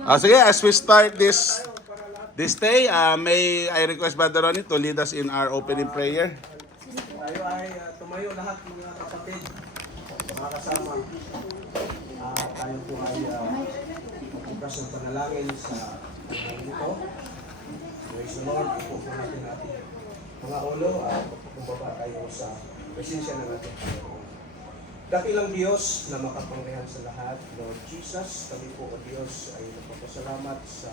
Sige, as we start this day, may I request Brother Ronnie to lead us in our opening prayer. Tayo ay tumayo lahat ng mga kapatid, mga kasama. Tayo po ay magbukas ng panalangin sa ito. Praise the Lord. Ipo po natin mga ulo at pumbaba tayo sa presensya ng ating Panginoon. Dakilang Diyos na makapangyarihan sa lahat, Lord Jesus, kami po o Diyos ay nagpapasalamat sa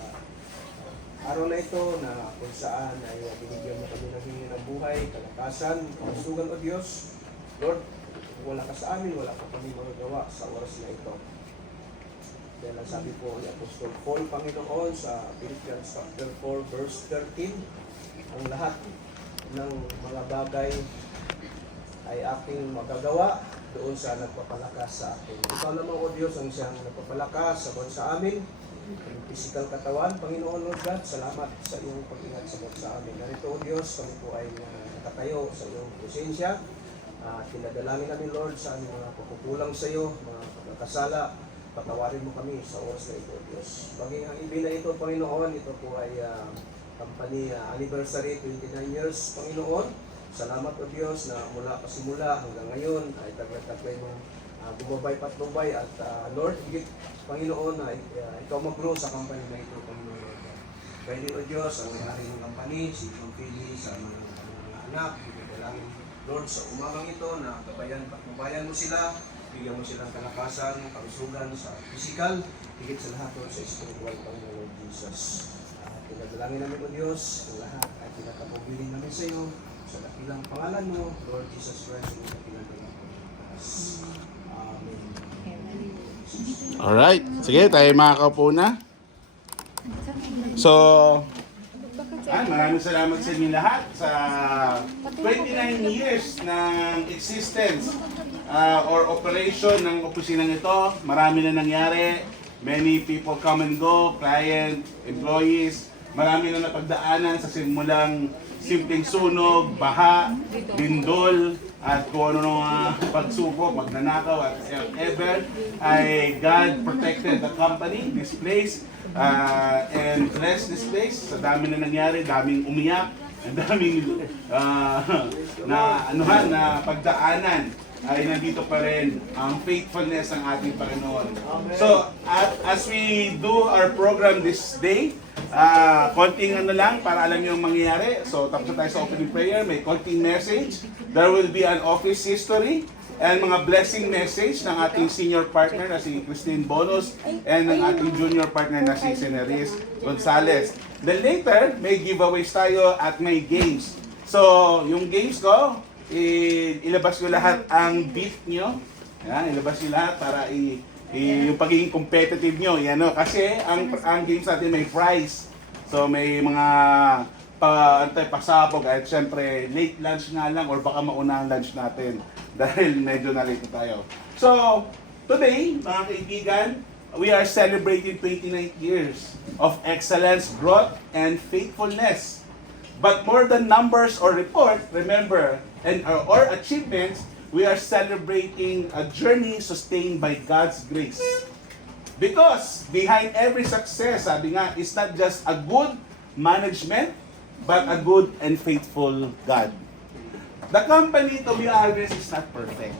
araw na ito na kung saan ay binigyan mo kami ng hingin ng buhay, kalakasan, kalusugan o Diyos. Lord, wala ka sa amin, wala ka kami magagawa sa oras na ito. Dahil ang sabi po ni Apostol Paul, Panginoon, sa Philippians chapter 4, verse 13, ang lahat ng mga bagay ay aking magagawa doon sa nagpapalakas sa akin. Ikaw naman, O Diyos, ang siyang nagpapalakas sa amin, ang physical katawan. Panginoon, Lord God, salamat sa iyong pag-ingat sa amin. Narito, O Diyos, kami po ay nakatayo sa iyong presensya. Tinadalangin namin, Lord, sa aming mga pagkukulang sa iyo, mga pagkakasala. Patawarin mo kami sa oras na ito, O Diyos. Baging ang ibig na ito, Panginoon, ito po ay company anniversary, 29 years, Panginoon. Salamat o Diyos na mula pasimula hanggang ngayon ay taglay mong bumabay patnubay at Lord, higit Panginoon na ikaw mag-grow sa company na ito, Panginoon. Kaya din o Diyos, ang may-ari ng company, si John Philly, sa mga anak, dalangin Lord sa umagang ito na patnubayan mo sila, bigyan mo silang kalakasan, kalusugan sa physical, higit sa lahat Lord sa spiritual, Panginoon Jesus. Tinadalangin namin o Diyos, ang lahat ay tinatapubilin namin sa iyo, sa dakilang pangalan mo, Lord Jesus Christ, sa dakilang pangalan mo. Amen. Alright, sige, tayo makakaupo na. So, maraming salamat sa inyo lahat sa 29 years ng existence or operation ng opisinang ito. Marami na nangyari. Many people come and go, client, employees. Marami na napagdaanan sa simulang simpleng sunog, baha, lindol, at kung ano mga pagsubok, magnanakaw at ever, ay God protected the company, this place, and blessed this place. Sa dami na nangyari, daming umiyak, ang daming na pagdaanan, ay nandito pa rin ang faithfulness ng ating Panginoon. So, as we do our program this day, konting ano lang para alam niyo ang mangyayari. So, tapos na tayo sa opening prayer, may konting message. There will be an office history and mga blessing message ng ating senior partner na si Christine Bonos and ng ating junior partner na si Seneris Gonzalez. Then later, may giveaways tayo at may games. So, yung games ko, ilabas nyo lahat ang beat nyo. Yan, ilabas nyo lahat para yung pagiging competitive nyo. Yan, no? Kasi ang games natin may prize. So may mga pasabog at syempre late lunch nga lang or baka mauna ang lunch natin dahil medyo na late tayo. So today, mga kaibigan, we are celebrating 29 years of excellence, growth, and faithfulness. But more than numbers or report, remember, or achievements, we are celebrating a journey sustained by God's grace. Because behind every success, sabi nga, is not just a good management, but a good and faithful God. The company, to be honest, is not perfect.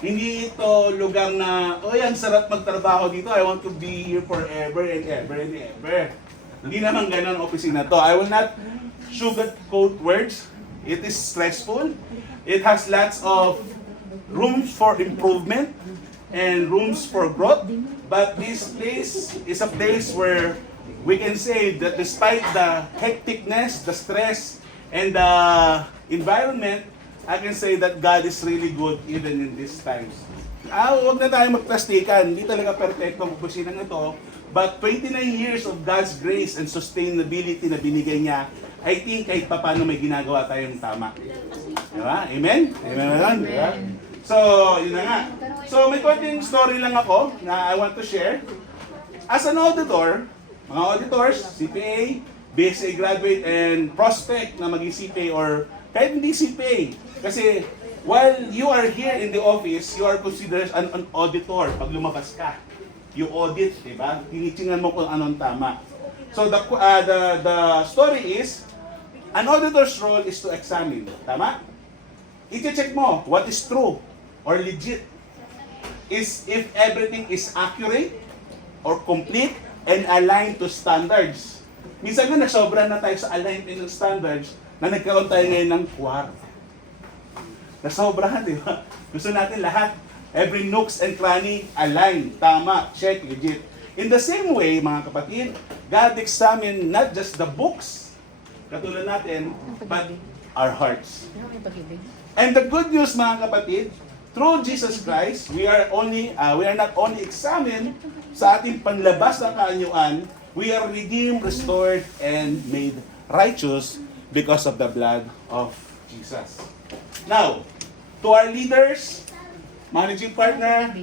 Hindi ito lugar na, ang sarap magtrabaho dito, I want to be here forever and ever and ever. Hindi naman ganun ang opisina to. I will not sugarcoat words. It is stressful. It has lots of rooms for improvement and rooms for growth. But this place is a place where we can say that despite the hecticness, the stress, and the environment, I can say that God is really good even in these times. Huwag na tayo magplastikan. Hindi talaga perfecto ang opisina ito. But 29 years of God's grace and sustainability na binigay niya, I think kahit pa paano may ginagawa tayong tama. Diba? Amen? Amen. Diba? So, yun na nga. So, may konting story lang ako na I want to share. As an auditor, mga auditors, CPA, BSA graduate, and prospect na maging CPA or kahit hindi CPA. Kasi, while you are here in the office, you are considered an auditor pag lumabas ka. you audit, di ba? Tinitingnan mo kung anong tama. So the story is, an auditor's role is to examine. Tama? I-check mo what is true or legit. Is if everything is accurate or complete and aligned to standards. Minsan nga nasobra na tayo sa alignment ng standards na nagkaroon tayo ngayon ng kwarto. Nasobrahan, di ba? Gusto natin lahat, every nooks and cranny, align, tama, check, legit. In the same way, mga kapatid, God examine not just the books, katulad natin, but our hearts. And the good news, mga kapatid, through Jesus Christ, we are not only examined sa ating panlabas na kaanyuan, we are redeemed, restored, and made righteous because of the blood of Jesus. Now, to our leaders, managing partner,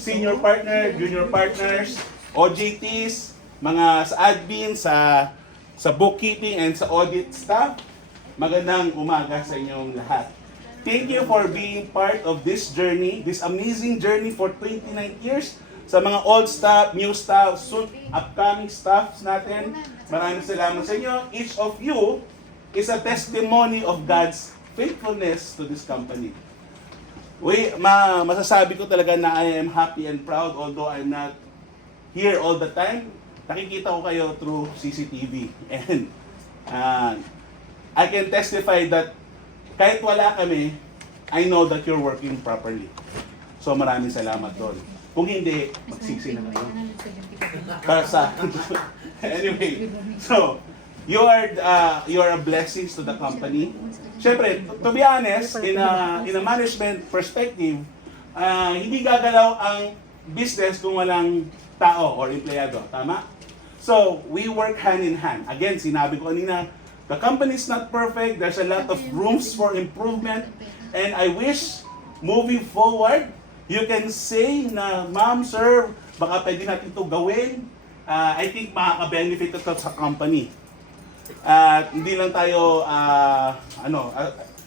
senior partner, junior partners, OJTs, mga sa admin, sa bookkeeping, and sa audit staff, magandang umaga sa inyong lahat. Thank you for being part of this journey, this amazing journey for 29 years. Sa mga old staff, new staff, soon upcoming staffs natin, maraming salamat sa inyo. Each of you is a testimony of God's faithfulness to this company. Masasabi ko talaga na I am happy and proud, although I'm not here all the time. Nakikita ko kayo through CCTV. And I can testify that kahit wala kami, I know that you're working properly. So maraming salamat doon. Kung hindi, magsiksi na kayo. Para sa anyway, so you are a blessing to the company. Siyempre, to be honest, in a management perspective, hindi gagalaw ang business kung walang tao or empleyado. Tama? So, we work hand in hand. Again, sinabi ko kanina, the company is not perfect. There's a lot of rooms for improvement. And I wish, moving forward, you can say na, Ma'am, Sir, baka pwede natin ito gawin. I think makaka-benefit ito sa company. Hindi lang tayo,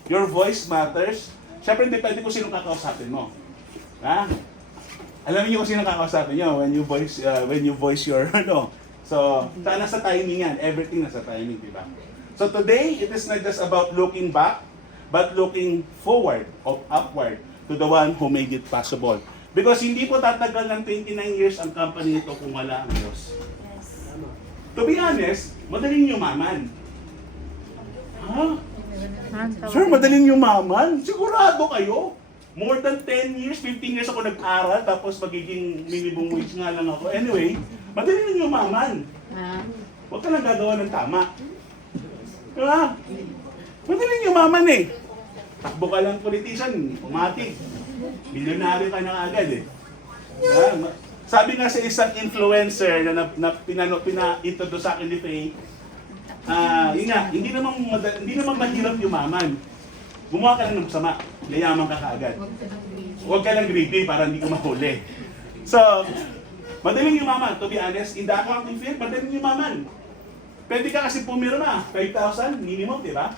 your voice matters. Siyempre, depende kung sino kakausapin mo. Ha? Alam niyo kung sino kakausapin niyo when you voice your, So, nasa timing yan. Everything nasa timing, di ba? So today, it is not just about looking back, but looking forward or upward to the one who made it possible. Because hindi po tatagal ng 29 years ang company ito kung wala ang Diyos. Yes. To be honest, madaling yumaman. Ha? Sir, madaling yumaman? Sigurado kayo? More than 10 years, 15 years ako nag-aral, tapos magiging minimum wage nga lang ako. Anyway, madaling yumaman. Huwag ka lang gagawa ng tama. Diba? Madaling yumaman eh. Takbo ka lang politician, umating. Milyonaryo ka na agad eh. Diba? Sabi nga sa isang influencer na pina-introduce sa akin ni Faye, yun nga, hindi naman mahirap yumaman. Gumawa ka lang ng masama, yayaman ka kaagad. Huwag ka lang greedy para hindi ka mahuli. So, madaling yumaman. To be honest, in the accounting field, madaling yumaman. Pwede ka kasi pumirma, 5,000 minimum, di ba?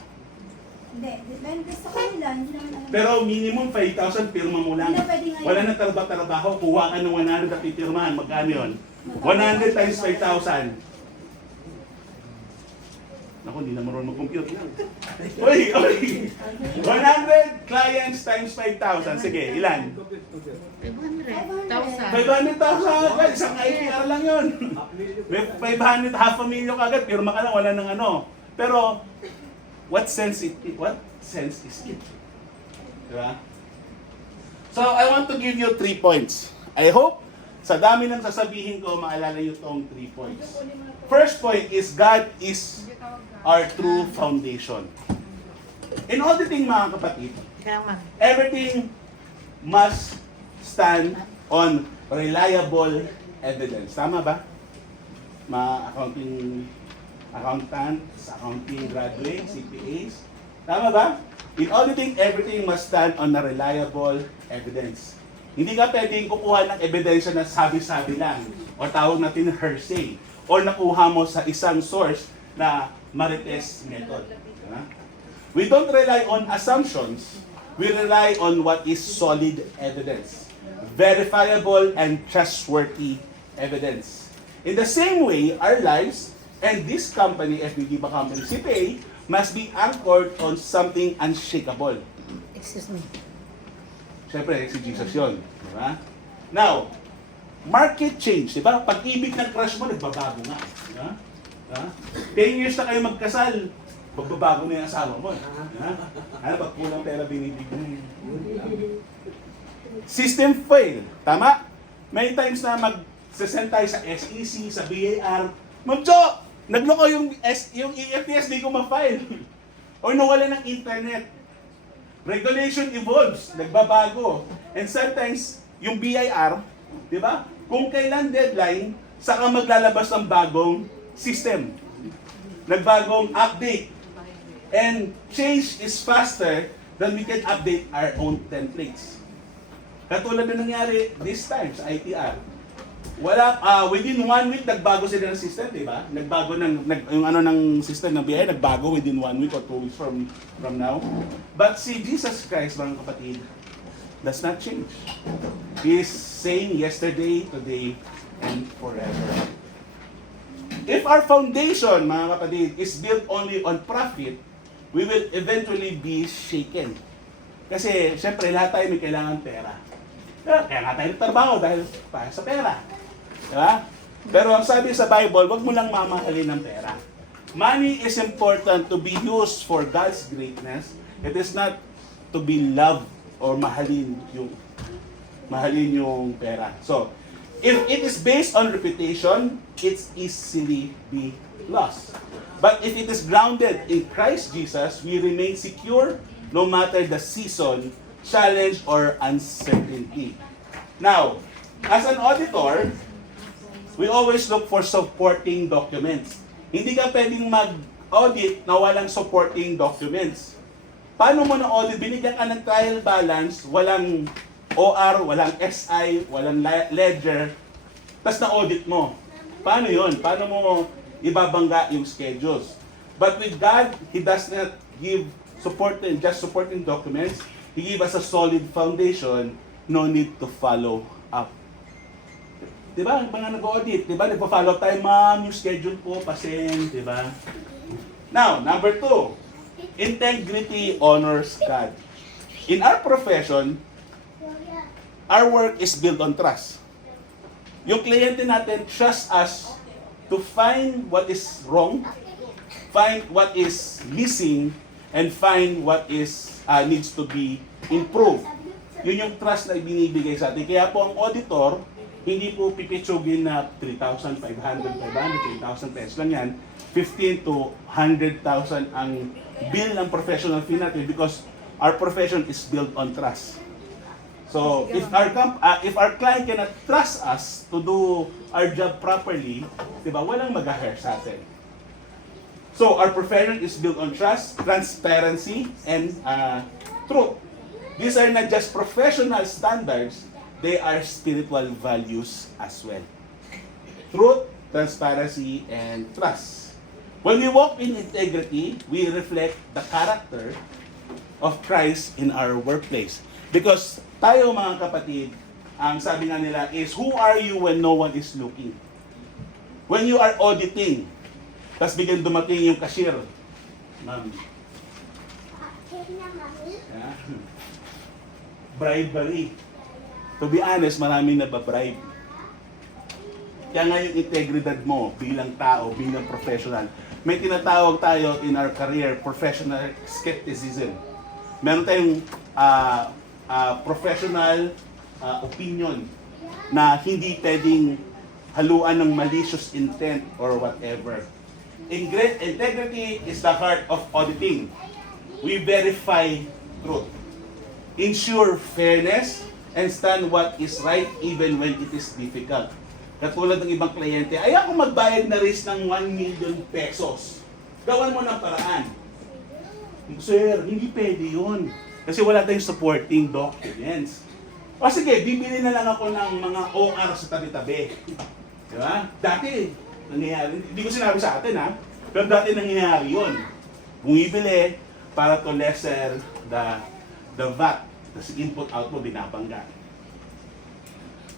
Hindi, depende sa kanila. Hindi naman alam. Pero minimum 5,000, pirma mo lang. Hindi na pwede ngayon. Wala na trabaho, kuha ka ng 100 at pipirmahan. Magkano yun? 100 times 5,000. Naku, hindi na marunong mag-compute. Uy! 100 clients times 5,000. Sige, ilan? 500,000. 500,000. Isang IPR lang yun. May 500, half a million kagad. Pirma ka lang, wala nang ano. Pero, what sense is it? Diba? So, I want to give you 3 points. I hope, sa dami ng sasabihin ko, maalala nyo itong 3 points. First point is, God is our true foundation. In auditing, mga kapatid, everything must stand on reliable evidence. Tama ba? Mga accountants, accounting graduates, CPAs. Tama ba? In auditing, everything must stand on a reliable evidence. Hindi ka pwedeng kukuha ng ebidensya na sabi-sabi lang, o tawag natin hearsay, or nakuha mo sa isang source na Marites method. We don't rely on assumptions, we rely on what is solid evidence. Verifiable and trustworthy evidence. In the same way, our lives and this company, FBD ba company, CPA, must be anchored on something unshakable. Excuse me. Siyempre, si Jesus yun. Di ba? Now, market change, di ba? Pag-ibig ng crush mo, nagbabago nga. Di ba? 10 years na kayo magkasal, magbabago na yung asawa mo. Di ba? Ano, pag kulang pera binibigyan. System fail. Tama? May times na mag-send tayo sa SEC, sa BAR. Ma'am Jo, nagloko yung EFTS, di ko ma-file. Or nawala ng internet. Regulation evolves, nagbabago. And sometimes, yung BIR, di ba? Kung kailan deadline, saka maglalabas ng bagong system. Nagbagong update. And change is faster than we can update our own templates. Katulad na nangyari this time sa ITR. Within 1 week, nagbago sila ng system, di ba? Nagbago yung ano ng system ng BI, nagbago within 1 week or 2 weeks from now. But si Jesus Christ, mga kapatid, does not change. He is same yesterday, today, and forever. If our foundation, mga kapatid, is built only on profit, we will eventually be shaken. Kasi, syempre, lahat tayo may kailangan pera. Kaya nga tayo nagtrabaho dahil para sa pera. Diba? Pero ang sabi sa Bible, wag mo lang mamahalin ng pera. Money is important to be used for God's greatness. It is not to be loved or mahalin yung pera. So, if it is based on reputation, it's easily be lost. But if it is grounded in Christ Jesus, we remain secure no matter the season, challenge, or uncertainty. Now, as an auditor, we always look for supporting documents. Hindi ka pwedeng mag-audit na walang supporting documents. Paano mo na-audit? Binigyan ka ng trial balance, walang OR, walang SI, walang ledger, tapos na-audit mo. Paano yon? Paano mo ibabangga yung schedules? But with God, He does not give just supporting documents. He give us a solid foundation, no need to follow up. Diba? Mga nag-audit, diba? Nagpa-follow up tayo, ma'am, yung schedule po, pasend, diba? Now, number 2, integrity honors God. In our profession, our work is built on trust. Yung kliyente natin trust us to find what is wrong, find what is missing, and find what is needs to be improved. Yun yung trust na ibinibigay sa atin. Kaya po ang auditor, hindi po pipitsugin na 3,500, 3,000 pesos lang yan. 15 to 100,000 ang bill ng professional fee natin because our profession is built on trust. So, if our client cannot trust us to do our job properly, diba, walang mag-hire sa atin. So, our profession is built on trust, transparency, and truth. These are not just professional standards, they are spiritual values as well. Truth, transparency, and trust. When we walk in integrity, we reflect the character of Christ in our workplace. Because tayo mga kapatid, ang sabi nga nila is, who are you when no one is looking? When you are auditing, tapos bigyan dumating yung cashier, ma'am. Yeah. Bribery. To be honest, maraming nababribe. Kaya nga yung integridad mo bilang tao, bilang professional, may tinatawag tayo in our career, professional skepticism. Meron tayong professional opinion na hindi pwedeng haluan ng malicious intent or whatever. Integrity is the heart of auditing. We verify truth, ensure fairness, and stand what is right even when it is difficult. Katulad ng ibang kliyente, ay ako magbayad na risk ng 1 million pesos. Gawan mo ng paraan. Sir, hindi pwede yun. Kasi wala tayong supporting documents. O sige, bibili na lang ako ng mga OR sa tabi-tabi. Diba? Dati, nangyayari, hindi ko sinabi sa atin ha, pero dati nangyayari yun. Bumibili para to lesser the VAT. Tapos input-out mo, binabangga.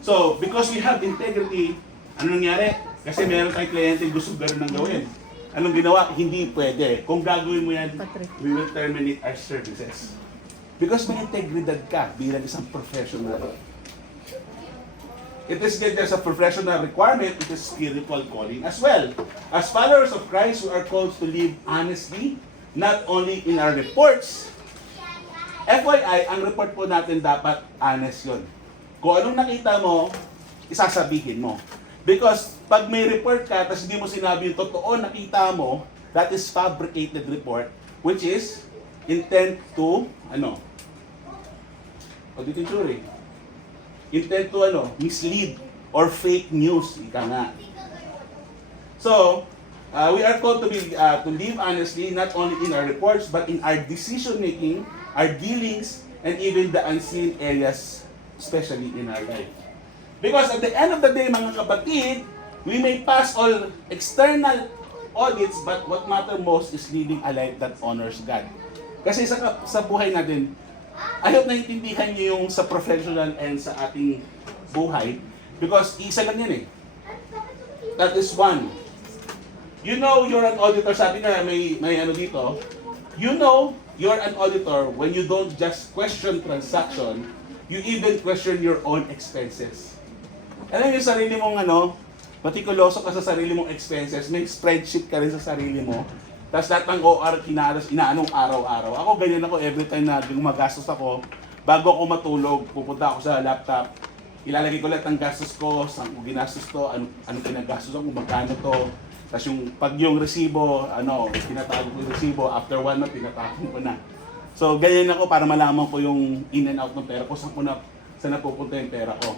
So, because we have integrity, Ano nangyari? Kasi meron tayong kliyente gusto ganun nang gawin. Anong ginawa? Hindi pwede. Kung gagawin mo yan, we will terminate our services. Because may integridad ka bilang isang professional. It is not just a professional requirement, it is spiritual calling as well. As followers of Christ, we are called to live honestly, not only in our reports. FYI, ang report po natin dapat honest yun. Kung anong nakita mo, isasabihin mo. Because pag may report ka, tapos hindi mo sinabi yung totoo nakita mo, that is fabricated report, which is intent to, intent to mislead or fake news, ika nga. So, we are called to live honestly, not only in our reports, but in our decision making, our dealings, and even the unseen areas, especially in our life. Because at the end of the day, mga kapatid, we may pass all external audits, but what matter most is living a life that honors God. Kasi sa buhay natin, I hope naiintindihan niyo yung sa professional and sa ating buhay, because isa lang yan eh. That is one. You know you're an auditor, sabi nga may dito, you know you're an auditor when you don't just question transaction, you even question your own expenses. Alam mo yung sarili mong patikuloso ka sa sarili mong expenses, may spreadsheet ka rin sa sarili mo, tapos lahat ng OR inaanong araw-araw. Ako ganyan ako every time na gumagastos ako, bago ako matulog, pupunta ako sa laptop, ilalagay ko lahat ng gastos ko, saan ko ginastos to, ano pinagastos ko, kung magkano to, tapos pag yung resibo, tinatago ko yung resibo, after 1 month, tinatapon ko na. So ganyan ako para malaman ko yung in and out ng pera ko, saan napupunta yung pera ko.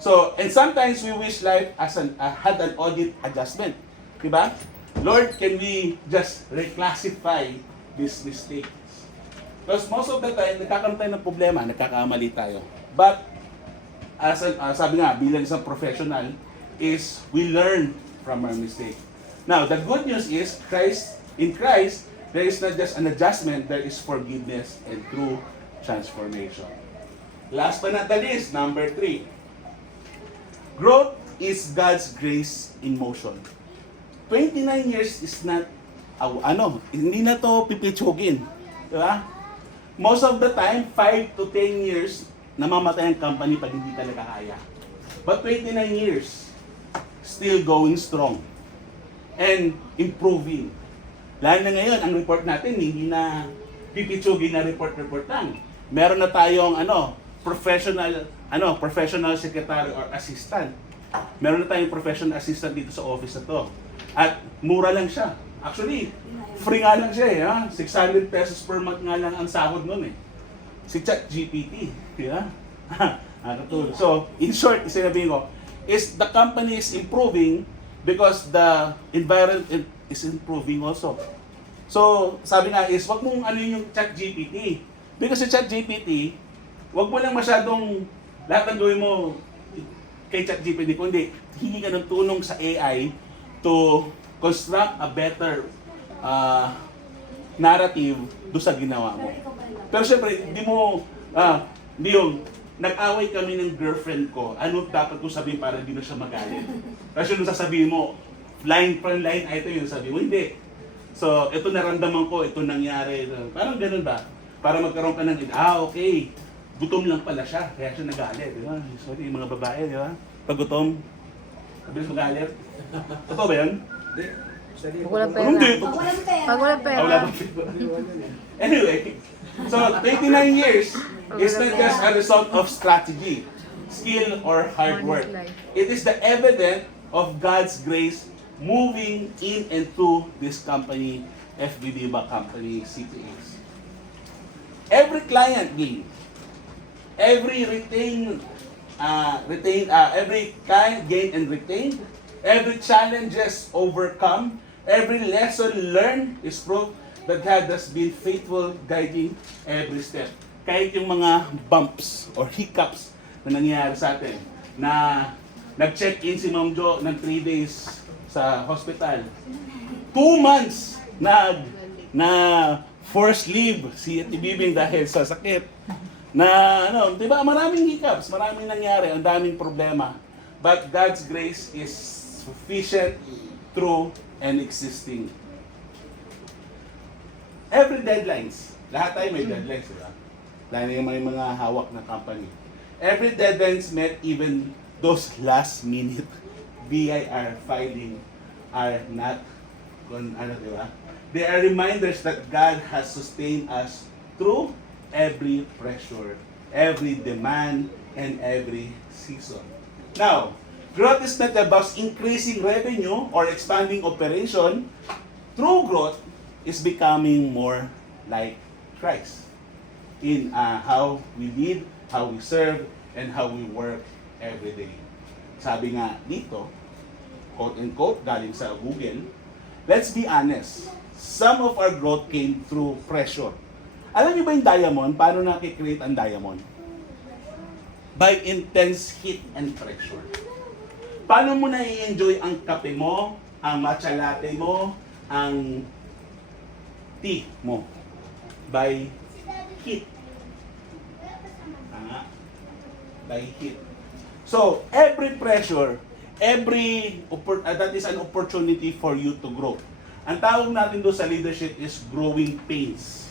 So, and sometimes we wish life had an audit adjustment. Diba? Lord, can we just reclassify these mistakes? Because most of the time, nagkakaroon tayo ng problema, nagkakamali tayo. But, sabi nga, bilang isang professional, is we learn from our mistake. Now, the good news is, in Christ, there is not just an adjustment, there is forgiveness and true transformation. Last but not the least, number 3. Growth is God's grace in motion. 29 years is not, hindi na to pipitsugin. Diba? Most of the time, 5 to 10 years, namamatay ang company pag hindi talaga kaya. But 29 years, still going strong. And improving. Lalo na ngayon, ang report natin, hindi na pipitsugin na report lang. Meron na tayong, professional secretary or assistant. Meron na tayong professional assistant dito sa office na to. At mura lang siya. Actually, free nga lang siya eh. 600 pesos per month nga lang ang sahod nun eh. Si ChatGPT. Yeah? So, in short, sinabihin ko, is the company is improving because the environment is improving also. So, sabi nga is, wag mong yung ChatGPT. Because si ChatGPT, wag mo lang masyadong lahat ng gawin mo kay ChatGPT, kundi hingi ka ng tulong sa AI to construct a better narrative do sa ginawa mo. Pero syempre, hindi yung nag-away kami ng girlfriend ko, ano dapat ko sabihin para hindi na siya magalit? Kasi yung sasabihin mo, line per line, ito yung sabihin mo, hindi. So, ito naramdaman ko, ito nangyari. Parang ganun ba? Para magkaroon ka ng, okay, gutom lang pala siya, kaya siya nagalit, di ba? Sorry, yung mga babae, di ba? Pag gutom, mabilis magalit. Totoo ba yan? Hindi. Pag walang pera. Hindi. Pag walang pera. Pag walang pera. Wala bang Anyway, so 29 years is not just a result of strategy, skill, or hard work. It is the evidence of God's grace moving in and through this company, FB Viva Company, CPAs. Every client gain, every every client gain and retain, every challenges overcome, every lesson learned is proof that God has been faithful guiding every step. Kahit yung mga bumps or hiccups na nangyayari sa atin, na nag-check-in si Ma'am Jo ng 3 days sa hospital, 2 months na forced leave si Ate Bibing dahil sa sakit. Na di ba, maraming hiccups, maraming nangyari, ang daming problema. but God's grace is sufficient, true, and existing. Every deadlines, lahat tayo may deadlines, di ba? Lalo yung may mga hawak na company. Every deadlines met, even those last minute BIR filing are not, di ba? They are reminders that God has sustained us through every pressure, every demand, and every season. Now, growth is not about increasing revenue or expanding operation. True growth is becoming more like Christ in how we live, how we serve, and how we work every day. Sabi nga dito, quote-unquote, galing sa Google, let's be honest, some of our growth came through pressure. Alam niyo ba yung diamond? Paano nakikreate ang diamond? By intense heat and pressure. Paano mo na i-enjoy ang kape mo, ang matcha latte mo, ang tea mo? By heat. By heat. So, every pressure, that is an opportunity for you to grow. Ang tawag natin doon sa leadership is growing pains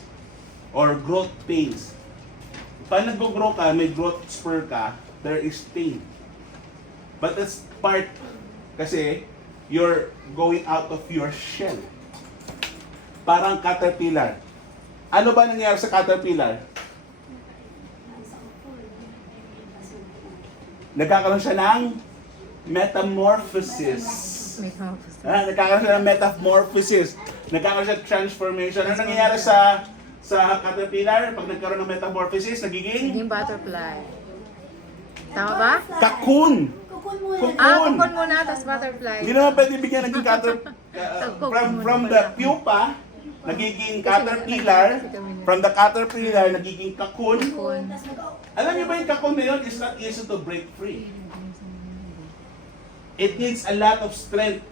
or growth pains. Pag nag-grow ka, may growth spur ka, there is pain. But that's part kasi you're going out of your shell. Parang caterpillar. Ano ba nangyari sa caterpillar? Nagkakaroon siya ng metamorphosis. Nagkakaroon siya ng metamorphosis. Nagkakaroon siya ng transformation. Ano nangyayari sa caterpillar? Pag nagkaroon ng metamorphosis, nagiging butterfly. Tama ba? cocoon. Kukun muna. Cocoon. Cocoon muna, tapos butterfly. Hindi naman pwede bigyan ng from the pupa, nagiging caterpillar. From the caterpillar, nagiging cocoon. Cocoon. Alam niyo ba yung cocoon na yun is not easy to break free. It needs a lot of strength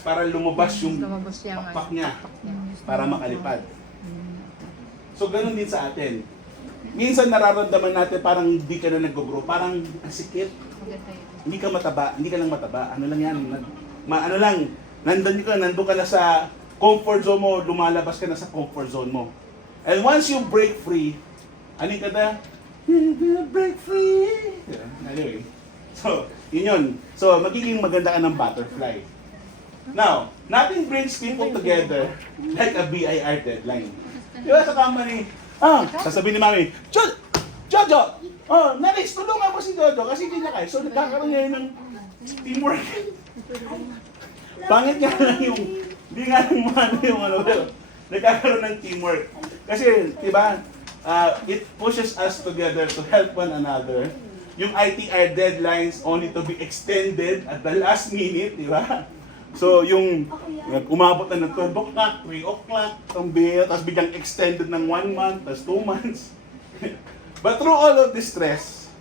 para lumabas yung Lumabas yung pakpak niya para makalipad. So ganun din sa atin. Minsan nararamdaman natin parang hindi ka na nag-grow, parang ang sikip. Hindi ka mataba, hindi ka lang mataba. Ano lang yan? Ano lang, nandun ka na sa comfort zone mo, lumalabas ka na sa comfort zone mo. And once you break free, ano ka na? Break free! Anyway, so, yun yun. So, magiging maganda ka ng butterfly. Now, nothing brings people together like a BIR deadline. Di ba sa company, sasabihin ni Mami, Jojo! Oh, Naris, tulungan mo si Jojo kasi hindi na kayo. So, nagkakaroon ngayon ng teamwork. Pangit nga lang yung, hindi nga lang mano yung ano, pero nagkakaroon ng teamwork. Kasi, di ba, it pushes us together to help one another. Yung ITR deadlines only to be extended at the last minute, di ba? So, yung umabot na ng 12 o'clock, 3 o'clock, ang bill, tapos biglang extended ng 1 month, tapos 2 months. But through all of this stress,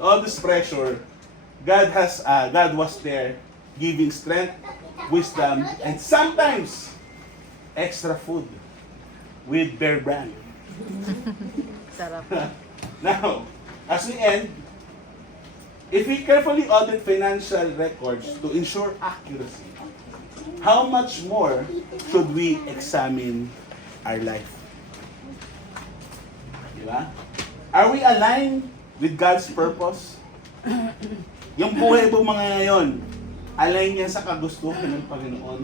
all this pressure, God was there giving strength, wisdom, and sometimes extra food with Bear Brand. Sarap. Now, as we end, if we carefully audit financial records to ensure accuracy, how much more should we examine our life? Diba? Are we aligned with God's purpose? Yung buhay mo mga ngayon, align niya sa kagustuhan ng Panginoon?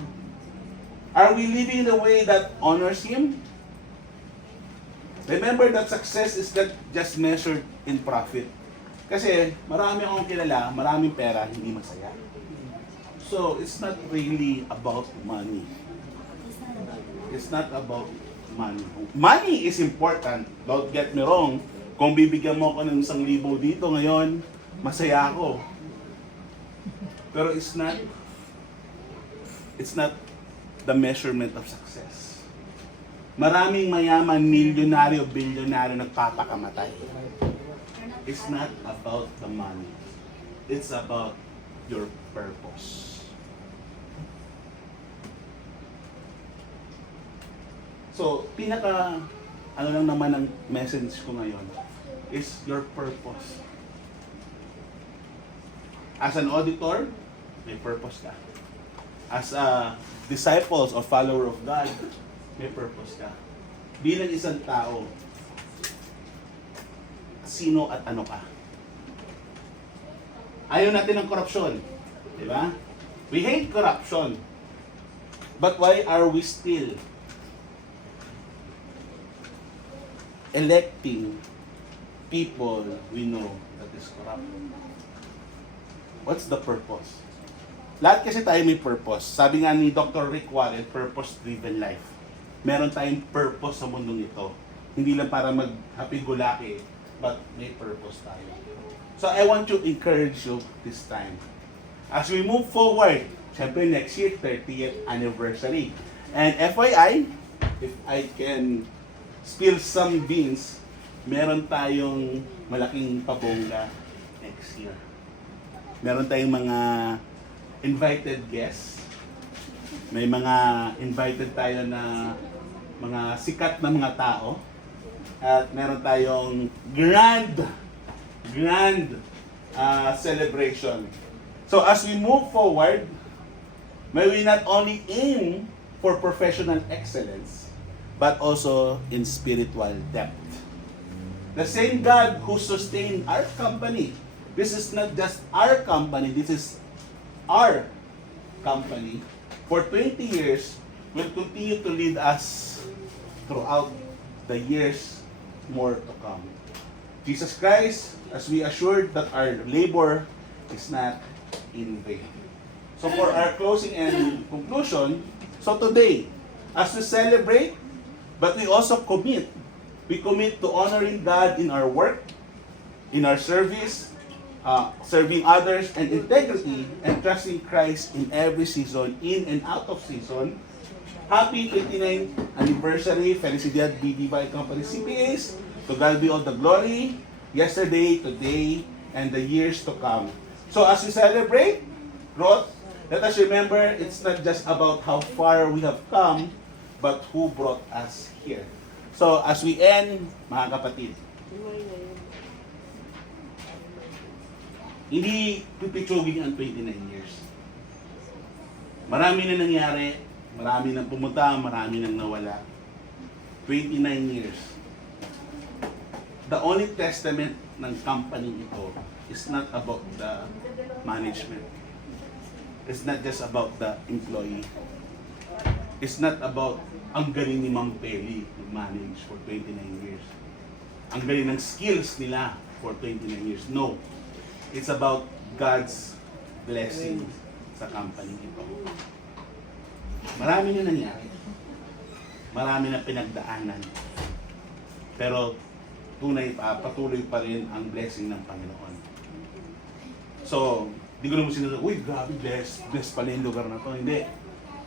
Are we living in a way that honors Him? Remember that success is not just measured in profit. Kasi marami akong kilala, maraming pera, hindi masaya. So, it's not really about money. It's not about money. Money is important, don't get me wrong. Kung bibigyan mo ako ng 1,000 dito ngayon, masaya ako. Pero it's not the measurement of success. Maraming mayaman, milyonaryo, bilyonaryo nagpapakamatay. It's not about the money. It's about your purpose. So, ano lang naman ang message ko ngayon is your purpose. As an auditor, may purpose ka. As a disciples or follower of God, may purpose ka. Bilang isang tao, sino at ano ka? Ayaw natin ng korupsyon. Di ba? We hate corruption. But why are we still electing people we know that is corrupt? What's the purpose? Lahat kasi tayo may purpose. Sabi nga ni Dr. Rick Warren, purpose-driven life. Meron tayong purpose sa mundong ito. Hindi lang para mag-happy-go-lucky, but may purpose tayo. So I want to encourage you this time. As we move forward, syempre next year, 30th anniversary. And FYI, if I can spill some beans, meron tayong malaking pabongga next year. Meron tayong mga invited guests. May mga invited tayo na mga sikat na mga tao. At meron tayong grand celebration. So as we move forward, may we not only aim for professional excellence, but also in spiritual depth. The same God who sustained our company, this is not just our company, this is our company, for 20 years, will continue to lead us throughout the years more to come. Jesus Christ, as we assured that our labor is not in vain. So for our closing and conclusion, so today, as we celebrate, but we also commit, we commit to honoring God in our work, in our service, serving others, and integrity, and trusting Christ in every season, in and out of season. Happy 29th anniversary, Felicidad BDY Company CPAs. To God be all the glory, yesterday, today, and the years to come. So as we celebrate growth, let us remember it's not just about how far we have come, but who brought us here. So as we end, mga kapatid, hindi pipitsugin ang 29 years. Marami na nangyari, marami nang pumunta, marami nang nawala. 29 years. The only testament ng company ito is not about the management. It's not just about the employee. It's not about ang galing ni Mang Peli manage for 29 years. Ang galing ng skills nila for 29 years. No. It's about God's blessing sa company ito. Marami na nangyari. Marami na pinagdaanan. Pero tunay pa, patuloy pa rin ang blessing ng Panginoon. So, di ko naman sinasabi, uy, grabe, bless pala yung lugar na to. Hindi.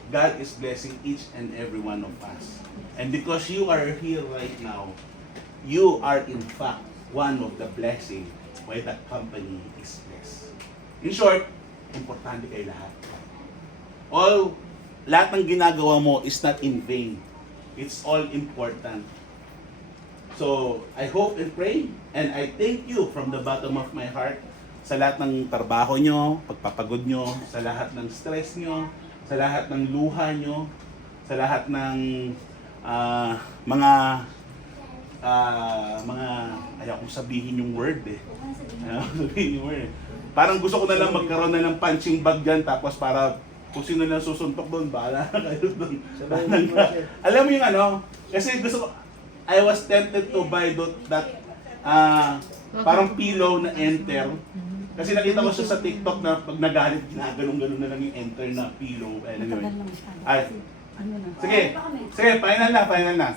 God is blessing each and every one of us. And because you are here right now, you are in fact one of the blessing why that company is blessed. In short, importante kayo lahat. Lahat ng ginagawa mo is not in vain. It's all important. So, I hope and pray, and I thank you from the bottom of my heart sa lahat ng trabaho nyo, pagpapagod nyo, sa lahat ng stress nyo, sa lahat ng luha nyo, sa lahat ng mga ayaw kong sabihin yung word eh. Ayaw kong sabihin yung word. Parang gusto ko na lang magkaroon na ng punching bag dyan, tapos para kung sino lang susuntok doon, bahala na kayo doon. Alam mo yung ano, kasi gusto ko, I was tempted to buy that parang pillow na enter. Kasi nakita ko siya sa TikTok na pag nagalit, ginagalong-galong na lang yung enter na pillow. Anyway. Ay. Sige, final na.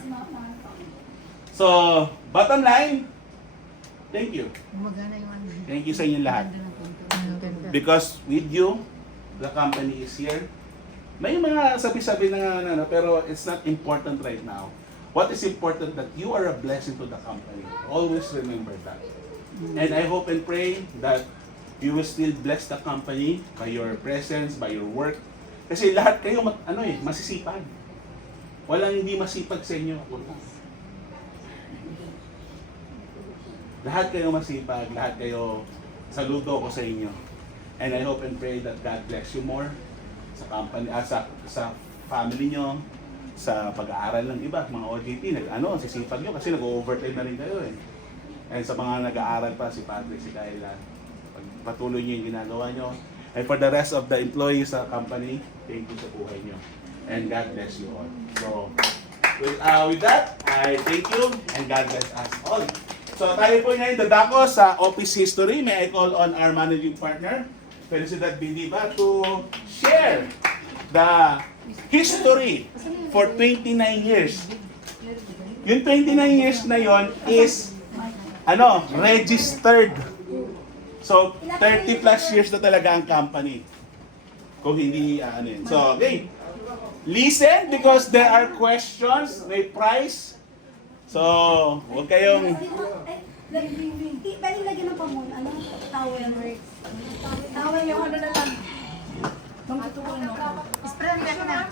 So, bottom line, thank you. Thank you sa inyo lahat. Because with you, the company is here. May mga sabi-sabi na pero it's not important right now. What is important that you are a blessing to the company. Always remember that. And I hope and pray that you will still bless the company by your presence, by your work. Kasi lahat kayo masisipag. Walang hindi masipag sa inyo. Lahat kayo masipag, lahat kayo saludo ko sa inyo. And I hope and pray that God bless you more sa company, sa family nyo, sa pag-aaral ng iba, mga OJT, sisipag nyo kasi nag-overtime na rin kayo eh. And sa mga nag-aaral pa, si Patrick, si Kayla, patuloy nyo yung ginagawa nyo. And for the rest of the employees sa company, thank you sa buhay nyo. And God bless you all. So, with that, I thank you and God bless us all. So tayo po ngayon dadako sa office history. May I call on our managing partner, Felicidad Bindiba, to share the history for 29 years. Yung 29 years na yon is registered. So 30 plus years na talaga ang company. Kung hindi yun. So okay. Listen because there are questions, may prize. So, huwag kayong Pwede lagyan ng pamon, towel. Towel yung na lang. Mamatutukan mo. Spray mo na.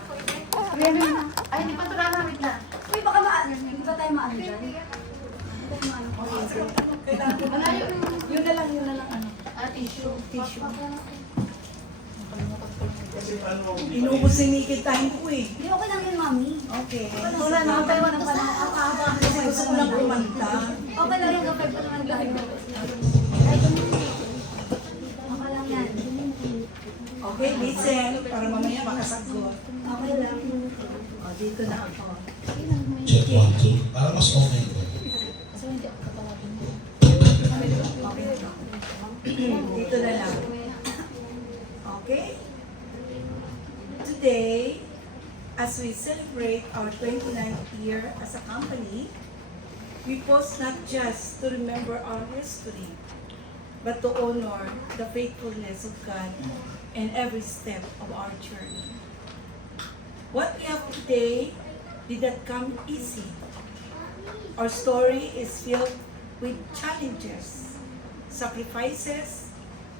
Spray mo na. Ay, hindi pa ito namin na. Uy, baka hindi ba tayo maano dyan? Yun na lang, tissue. Inubos si Nikki time ko eh. Hindi, okay lang yun, mami. Okay. Wala na, tayo ng panahon. Ang haba. Kasi gusto ko lang kumanta. Okay lang yung kapag pa naman tayo. Ay, okay lang yan. Okay, listen. Para mamaya makasagot. Okay lang. O, dito na ako. Check 1, 2. Para mas okay ko. Dito na lang. Okay? Today, as we celebrate our 29th year as a company, we pause not just to remember our history, but to honor the faithfulness of God in every step of our journey. What we have today did not come easy. Our story is filled with challenges, sacrifices,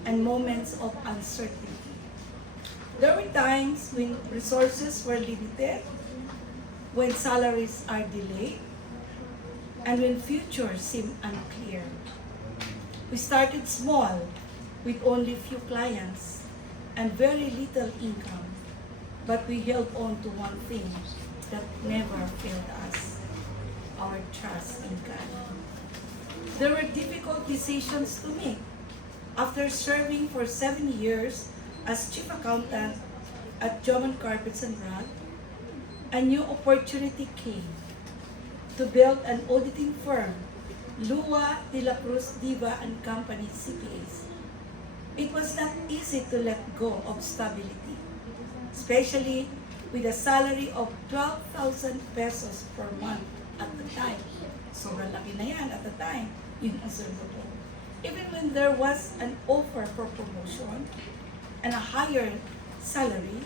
and moments of uncertainty. There were times when resources were limited, when salaries are delayed, and when future seemed unclear. We started small with only few clients and very little income, but we held on to one thing that never failed us, our trust in God. There were difficult decisions to make. After serving for 7 years as chief accountant at Joman Carpets and Rug, a new opportunity came to build an auditing firm, Lua de la Cruz Diva and Company CPAs. It was not easy to let go of stability, especially with a salary of 12,000 pesos per month at the time. Sobrang laki na yan at the time, yun ang sweldo ko. Even when there was an offer for promotion and a higher salary,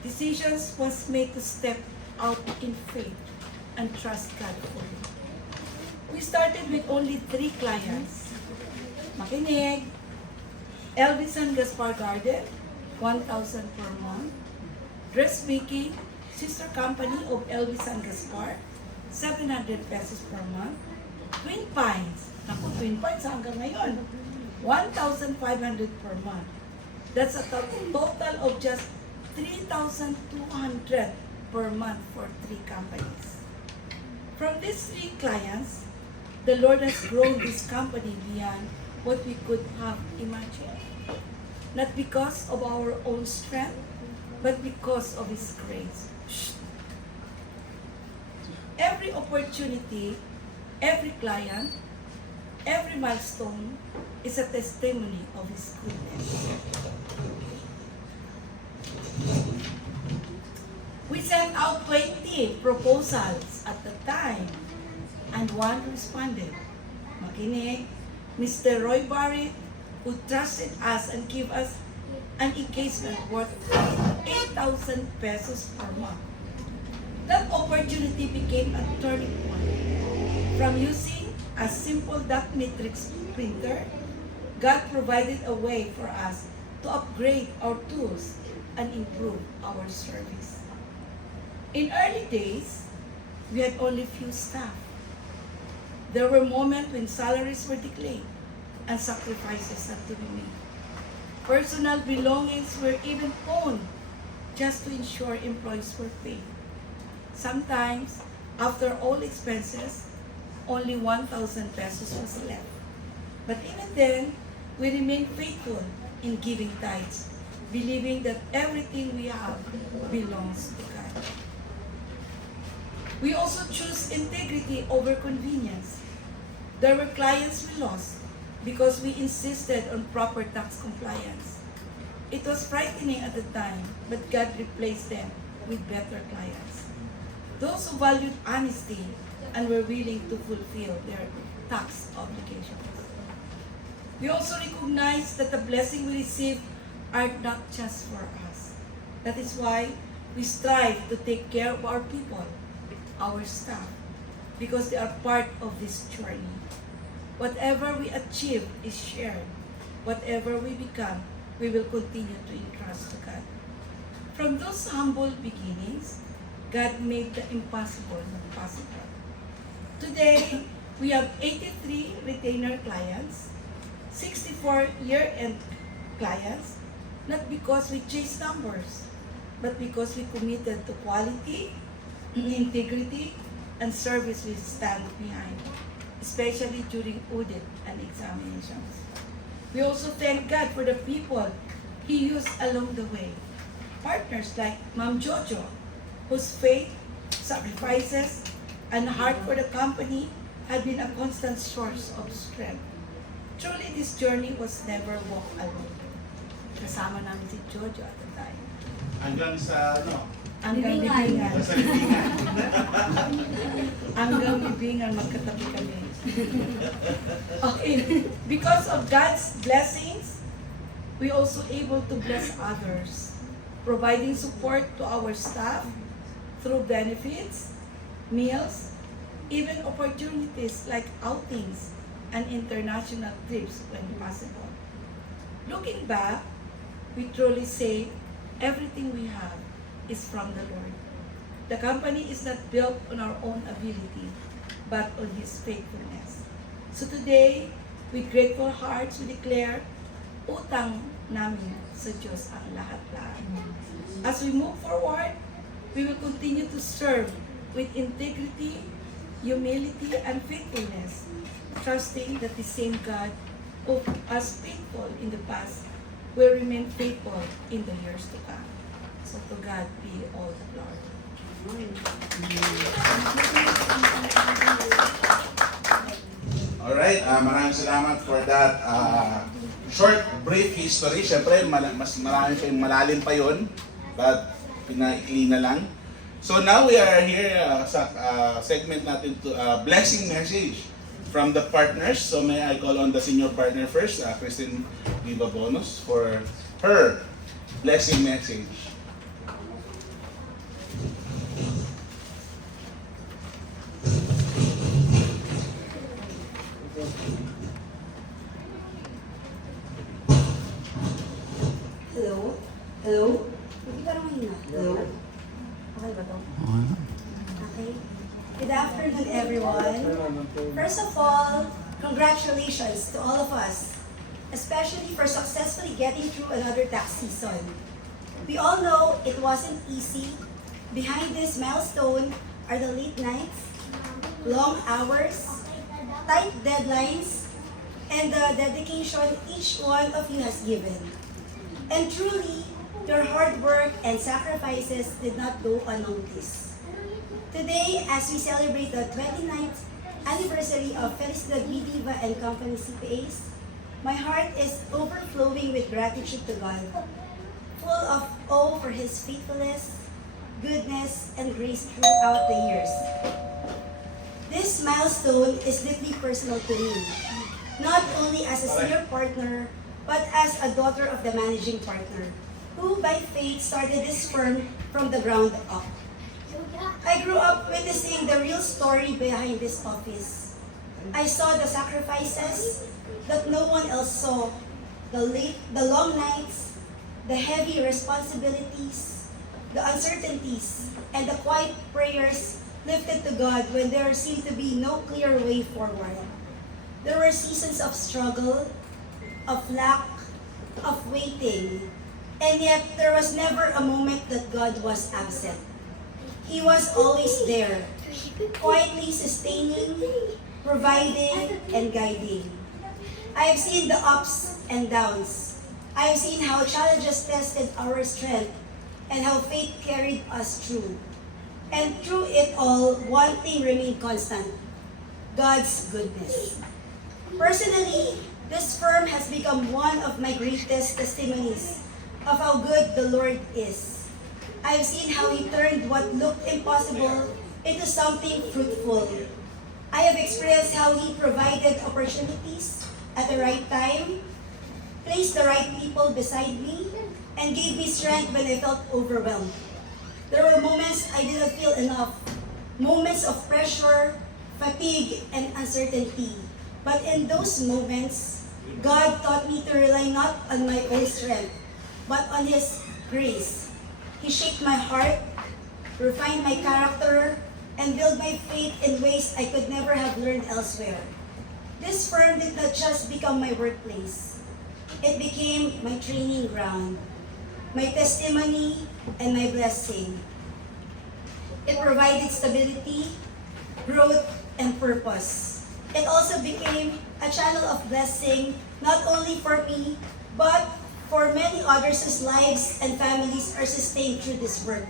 decisions was made to step out in faith and trust God fully. We started with only 3 clients. Makinig, Elvis and Gaspar Garden, 1,000 per month. Dressmaking, sister company of Elvis and Gaspar, 700 pesos per month. Twin Pines, naku, Twin Pines hanggang ngayon, 1,500 per month. That's a total of just 3,200 per month for 3 companies. From these 3 clients, the Lord has grown this company beyond what we could have imagined. Not because of our own strength, but because of His grace. Every opportunity, every client, every milestone is a testimony of His goodness. We sent out 20 proposals at the time, and one responded. Makinig, Mr. Roy Barrett, who trusted us and gave us an engagement worth 8,000 pesos per month. That opportunity became a turning point. From using a simple dot matrix printer, God provided a way for us to upgrade our tools and improve our service. In early days, we had only few staff. There were moments when salaries were declared and sacrifices had to be made. Personal belongings were even owned just to ensure employees were paid. Sometimes, after all expenses, only 1,000 pesos was left. But even then, we remain faithful in giving tithes, believing that everything we have belongs to God. We also choose integrity over convenience. There were clients we lost because we insisted on proper tax compliance. It was frightening at the time, but God replaced them with better clients. Those who valued honesty and were willing to fulfill their tax obligations. We also recognize that the blessing we receive are not just for us. That is why we strive to take care of our people, our staff, because they are part of this journey. Whatever we achieve is shared. Whatever we become, we will continue to entrust to God. From those humble beginnings, God made the impossible possible. Today, we have 83 retainer clients, 64 year-end clients, not because we chase numbers, but because we committed to quality, integrity, and service we stand behind, especially during audit and examinations. We also thank God for the people He used along the way. Partners like Ma'am Jojo, whose faith, sacrifices, and heart for the company had been a constant source of strength. Truly, this journey was never walked alone. Kasama namin si Jojo at the time. Hanggang sa, Hanggang Libingan. libingan. sa libingan. Hanggang libingan, magkatabi kami. Okay. Because of God's blessings, we also able to bless others, providing support to our staff through benefits, meals, even opportunities like outings and international trips when possible. Looking back, we truly say everything we have is from the Lord. The company is not built on our own ability, but on His faithfulness. So today, with grateful hearts, we declare, utang namin sa Diyos ang lahat-lahat. As we move forward, we will continue to serve with integrity, humility, and faithfulness, trusting that the same God who was faithful in the past will remain faithful in the years to come. So to God be all the glory. Alright, maraming salamat for that short, brief history. Siyempre, mas marami pa yung malalim pa yun, but pinaikli na lang. So now we are here sa segment natin to blessing message from the partners. So may I call on the senior partner first, Christine Viva Bonus, for her blessing message. Hello? Hello? Hindi ka naman yun. Hello? Okay ba to? Okay. Good afternoon, everyone. First of all, congratulations to all of us, especially for successfully getting through another tax season. We all know it wasn't easy. Behind this milestone are the late nights, long hours, tight deadlines, and the dedication each one of you has given. And truly, your hard work and sacrifices did not go unnoticed. Today, as we celebrate the 29th anniversary of Felicidad Viva and Company CPAs, my heart is overflowing with gratitude to God, full of awe for His faithfulness, goodness, and grace throughout the years. This milestone is deeply personal to me, not only as a senior partner, but as a daughter of the managing partner, who by faith started this firm from the ground up. I grew up witnessing the real story behind this office. I saw the sacrifices that no one else saw, the long nights, the heavy responsibilities, the uncertainties, and the quiet prayers lifted to God when there seemed to be no clear way forward. There were seasons of struggle, of lack, of waiting, and yet there was never a moment that God was absent. He was always there, quietly sustaining, providing, and guiding. I have seen the ups and downs. I have seen how challenges tested our strength and how faith carried us through. And through it all, one thing remained constant: God's goodness. Personally, this firm has become one of my greatest testimonies of how good the Lord is. I have seen how He turned what looked impossible into something fruitful. I have experienced how He provided opportunities at the right time, placed the right people beside me, and gave me strength when I felt overwhelmed. There were moments I didn't feel enough, moments of pressure, fatigue, and uncertainty. But in those moments, God taught me to rely not on my own strength, but on His grace. He shaped my heart, refined my character, and built my faith in ways I could never have learned elsewhere. This firm did not just become my workplace. It became my training ground, my testimony, and my blessing. It provided stability, growth, and purpose. It also became a channel of blessing, not only for me, but for many others whose lives and families are sustained through this work.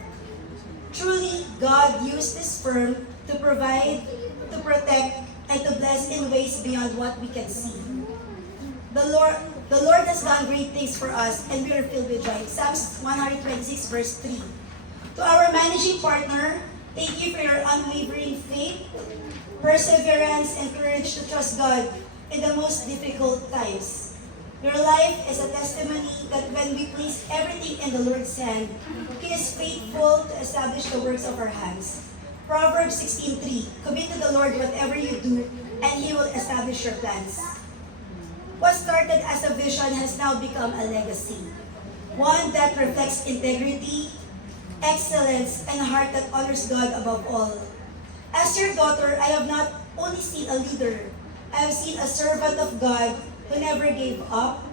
Truly, God used this firm to provide, to protect, and to bless in ways beyond what we can see. The Lord has done great things for us, and we are filled with joy. Psalms 126 verse 3. To our managing partner, thank you for your unwavering faith, perseverance, and courage to trust God in the most difficult times. Your life is a testimony that when we place everything in the Lord's hand, He is faithful to establish the works of our hands. Proverbs 16:3. Commit to the Lord whatever you do, and He will establish your plans. What started as a vision has now become a legacy, one that reflects integrity, excellence, and a heart that honors God above all. As your daughter, I have not only seen a leader, I have seen a servant of God who never gave up,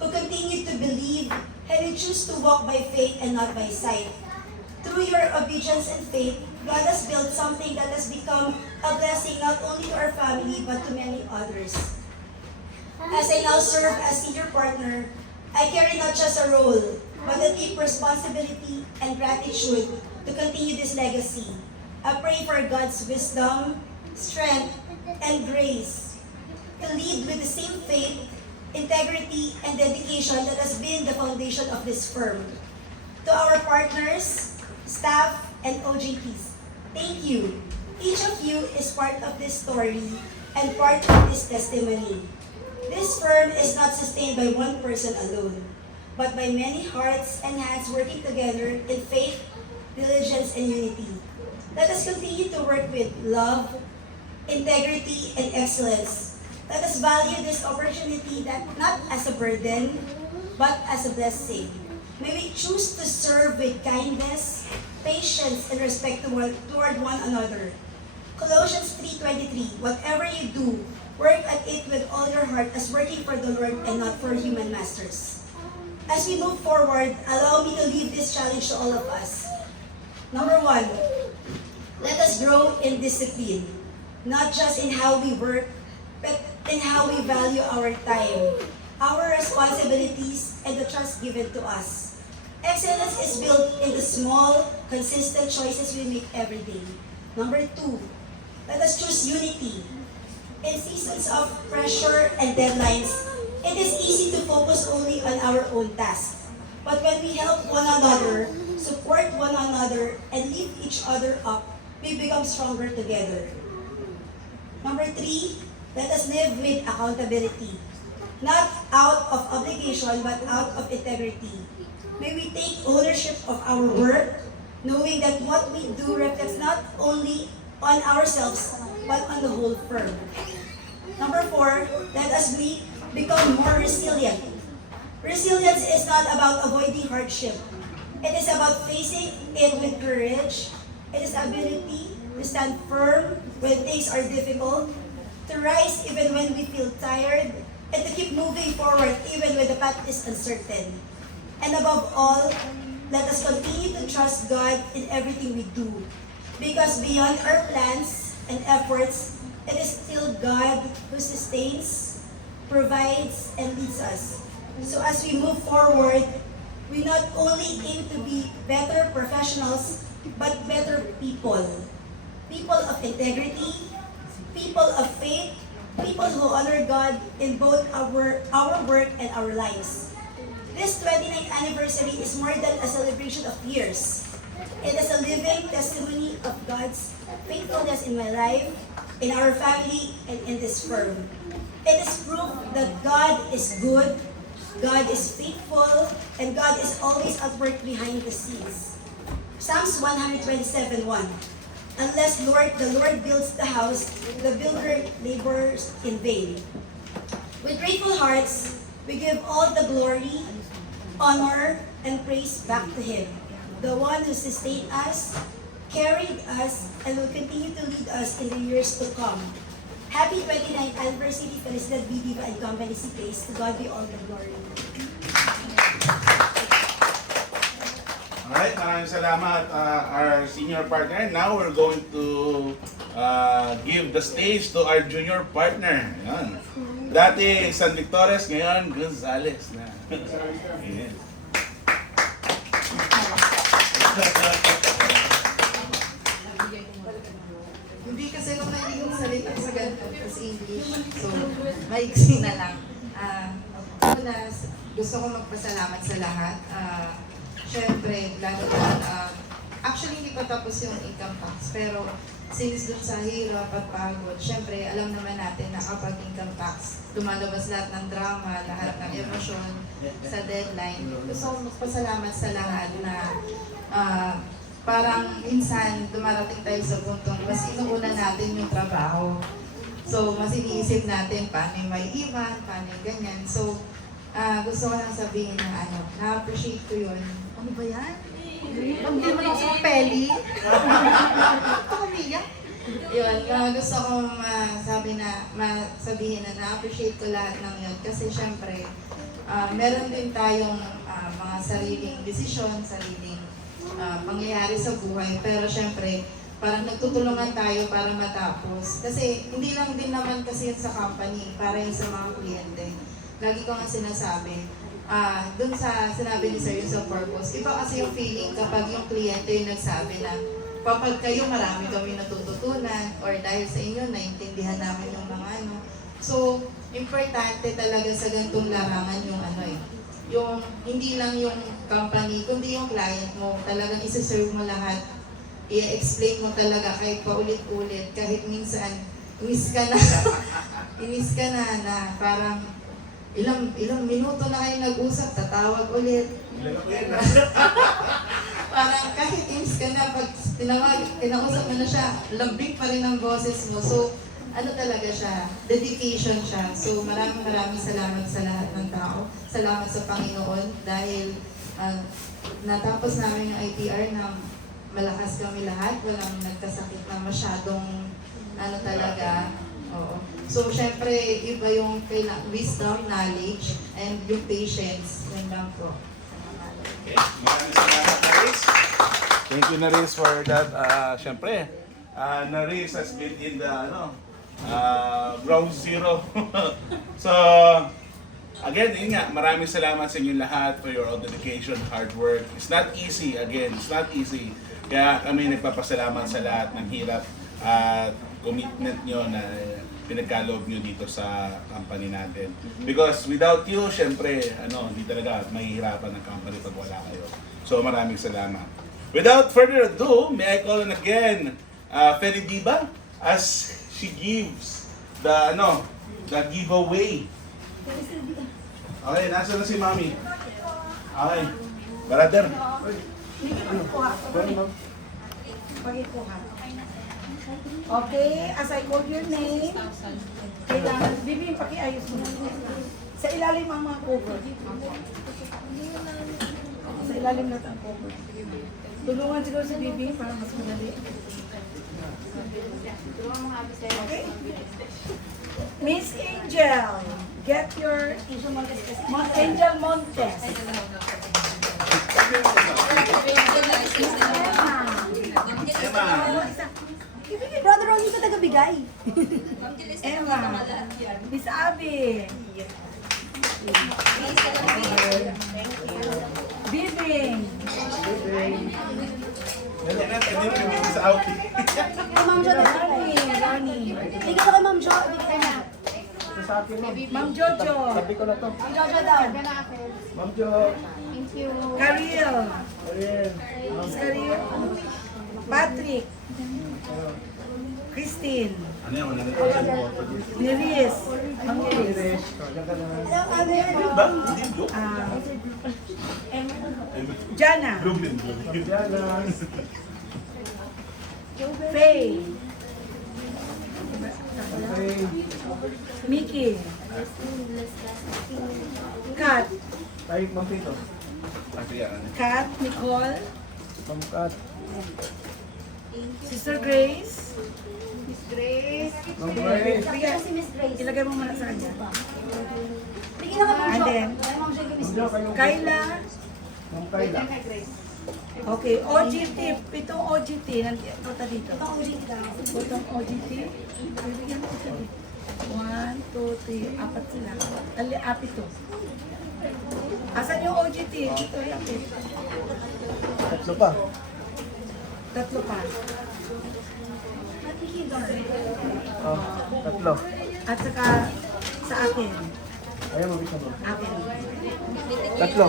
who continued to believe, and who chose to walk by faith and not by sight. Through your obedience and faith, God has built something that has become a blessing not only to our family but to many others. As I now serve as senior partner, I carry not just a role, but a deep responsibility and gratitude to continue this legacy. I pray for God's wisdom, strength, and grace to lead with the same faith, integrity, and dedication that has been the foundation of this firm. To our partners, staff, and OJTs, thank you. Each of you is part of this story and part of this testimony. This firm is not sustained by one person alone, but by many hearts and hands working together in faith, diligence, and unity. Let us continue to work with love, integrity, and excellence. Let us value this opportunity that not as a burden, but as a blessing. May we choose to serve with kindness, patience, and respect toward one another. Colossians 3:23, whatever you do, work at it with all your heart as working for the Lord and not for human masters. As we move forward, allow me to leave this challenge to all of us. Number 1, let us grow in discipline, not just in how we work, but in how we value our time, our responsibilities, and the trust given to us. Excellence is built in the small, consistent choices we make every day. Number 2, let us choose unity. In seasons of pressure and deadlines, it is easy to focus only on our own tasks. But when we help one another, support one another, and lift each other up, we become stronger together. Number 3, let us live with accountability. Not out of obligation, but out of integrity. May we take ownership of our work, knowing that what we do reflects not only on ourselves, but on the whole firm. Number 4, let us become more resilient. Resilience is not about avoiding hardship. It is about facing it with courage. It is ability to stand firm when things are difficult, to rise even when we feel tired, and to keep moving forward even when the path is uncertain. And above all, let us continue to trust God in everything we do. Because beyond our plans and efforts, it is still God who sustains, provides, and leads us. So as we move forward, we not only aim to be better professionals, but better people. People of integrity, people of faith, people who honor God in both our work and our lives. This 29th anniversary is more than a celebration of years. It is a living testimony of God's faithfulness in my life, in our family, and in this firm. It is proof that God is good, God is faithful, and God is always at work behind the scenes. Psalms 127:1. Unless the Lord builds the house, the builder labors in vain. With grateful hearts, we give all the glory, honor, and praise back to Him, the one who sustained us, carried us, and will continue to lead us in the years to come. Happy 29th anniversary, Felicidad B. Diva and Company C. Place. To God be all the glory. Alright, maraming salamat our senior partner. Now we're going to give the stage to our junior partner. Ayan. Dati San Victores, ngayon Gonzales na. Ayan. Hindi kasi ako mahilig magsalita sa ganito sa English. So, maiksi na lang. Una, gusto ko magpasalamat sa lahat. Siyempre, lalo na, actually hindi pa tapos yung income tax. Pero, since dun sa hirap at pagod, siyempre, alam naman natin na kapag income tax, lumalabas lahat ng drama, lahat ng emosyon sa deadline. Gusto ko magpasalamat sa lahat na parang minsan dumarating tayo sa puntong mas inuuna natin yung trabaho. So, mas iniisip natin paano yung may iwan, paano yung ganyan. So, gusto ko lang sabihin na na-appreciate ko yun. Ano ba yan? Hindi mo lang sa peli? Pamiya? Yun, gusto ko sabihin na na-appreciate ko lahat ng yun. Kasi syempre, meron din tayong mga sariling desisyon, sariling pangyayari sa buhay. Pero syempre, parang nagtutulungan tayo para matapos. Kasi hindi lang din naman kasi yun sa company, para yun sa mga kliyente. Lagi ko nga sinasabi, dun sa sinabi ni Sir yung sa purpose, iba kasi yung feeling kapag yung kliyente yung nagsabi na kapag kayo marami kami natututunan or dahil sa inyo, naintindihan namin yung mga So, importante talaga sa ganitong larangan yung yung hindi lang yung company, kundi yung client mo, talagang isi-serve mo lahat, i-explain mo talaga kahit paulit-ulit, kahit minsan, inis ka na parang ilang minuto na kayo nag-usap, tatawag ulit. Parang kahit inis ka na, pag kinausap mo na siya, lambing pa rin ang boses mo. So, talaga siya, dedication siya. So maraming salamat sa lahat ng tao. Salamat sa Panginoon dahil natapos namin yung ITR na malakas kami lahat. Walang nagkasakit na masyadong talaga. Oo. So syempre, iba yung wisdom, knowledge, and yung patience. Yun lang po. Okay. Maraming salamat, Naris. Thank you, Naris, for that. Syempre, Naris has been in the ground zero. So, again, yun nga, maraming salamat sa inyo lahat for your all dedication, hard work. It's not easy, again, it's not easy. Kaya kami nagpapasalamat sa lahat ng hirap at commitment nyo na pinagkaloob nyo dito sa company natin. Because without you, syempre, hindi talaga mahihirapan ng company pag wala kayo. So, maraming salamat. Without further ado, may I call on again, Feli Diva, as she gives the giveaway. Okay, nasa na si Mami? Okay. Brother. Okay, as I call your name, kailangan, Bibi, pakiayos mo. Sa ilalim ang mga cover. Sa ilalim natin ang cover. Tulungan siguro si Bibi para mas madali. Okay? Miss Angel, get your Angel Montes. Brother Ronnie ka taga-bigay. Emma, Miss Abby, Bibing, Hindi sa outing. Kay Ma'am Jo, Ronnie, bigay ko kay Ma'am Jo. Bigay na. Ma'am Jojo, Ma'am Jojo daw. Karil, Miss Karil, Patrick, Christine, Ano yan? Wala na ito sa photo. Niris, Ma'am Niris, Ba? Hindi joke. Jana, Faye, Mickey, Kat, Kat, Nicole, Sister Grace, Bigay ko si Miss Grace. ilagay mo muna sa kanya. Bigay na kay Ma'am And Jo. then, Kay Ma'am Jo, kay Miss Grace. Kayla, okay, OGT, pitong OGT, punta dito. Ito ang ulit ka. Pitong OGT, bibigyan mo siya dito. 1, 2, 3, apat sila. Apat to. Asan yung OGT? Dito, yapit. Tatlo pa. Tatlo. At saka sa akin. Ayaw mo, bisa mo. Akin. Tatlo.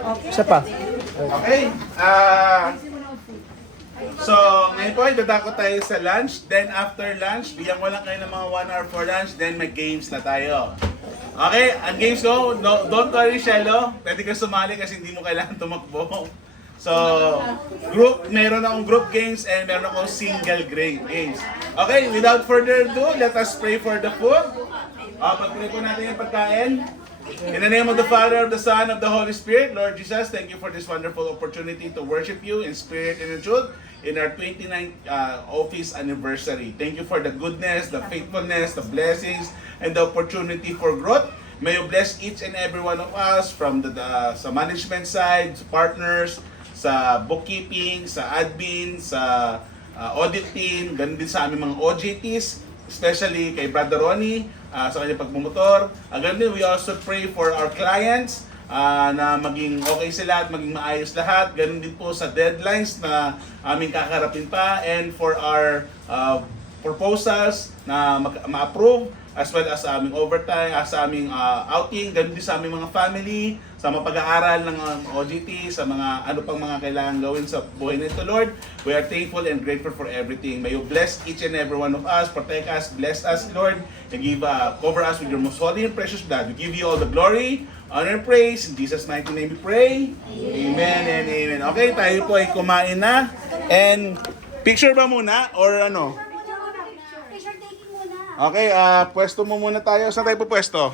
Okay? Isa pa. Okay. So, ngayon po, dadako tayo sa lunch. Then, after lunch, bigyan ko lang kayo ng mga 1 hour for lunch. Then, may games na tayo. Okay, ang games ko, no, don't worry, Shelo. Pwede ka sumali kasi hindi mo kailangan tumakbo. So, meron akong group games and meron akong single games. Okay, without further ado, let us pray for the food. Pag-pray po natin yung pagkain. In the name of the Father, of the Son, of the Holy Spirit, Lord Jesus, thank you for this wonderful opportunity to worship you in spirit and in truth in our 29th office anniversary. Thank you for the goodness, the faithfulness, the blessings, and the opportunity for growth. May you bless each and every one of us from the sa management side, sa partners, sa bookkeeping, sa admin, sa audit team, ganun din sa aming mga OJTs, especially kay Brother Ronnie, sa kanyang pagmumotor. Ganun din, we also pray for our clients na maging okay sila at maging maayos lahat. Ganun din po sa deadlines na aming kakarapin pa and for our proposals na ma-approve as well as sa aming overtime, sa aming outing, ganun din sa aming mga family, sa mga pag-aaral ng OGT, sa mga ano pang mga kailangan gawin sa buhay nito, Lord. We are thankful and grateful for everything. May you bless each and every one of us, protect us, bless us, Lord, and give cover us with your most holy and precious blood. We give you all the glory, honor, and praise. In Jesus' mighty name we pray. Amen and amen. Okay, tayo po ay kumain na. And picture ba muna or ano? Picture taking muna. Okay, pwesto mo muna tayo. Saan tayo po pwesto?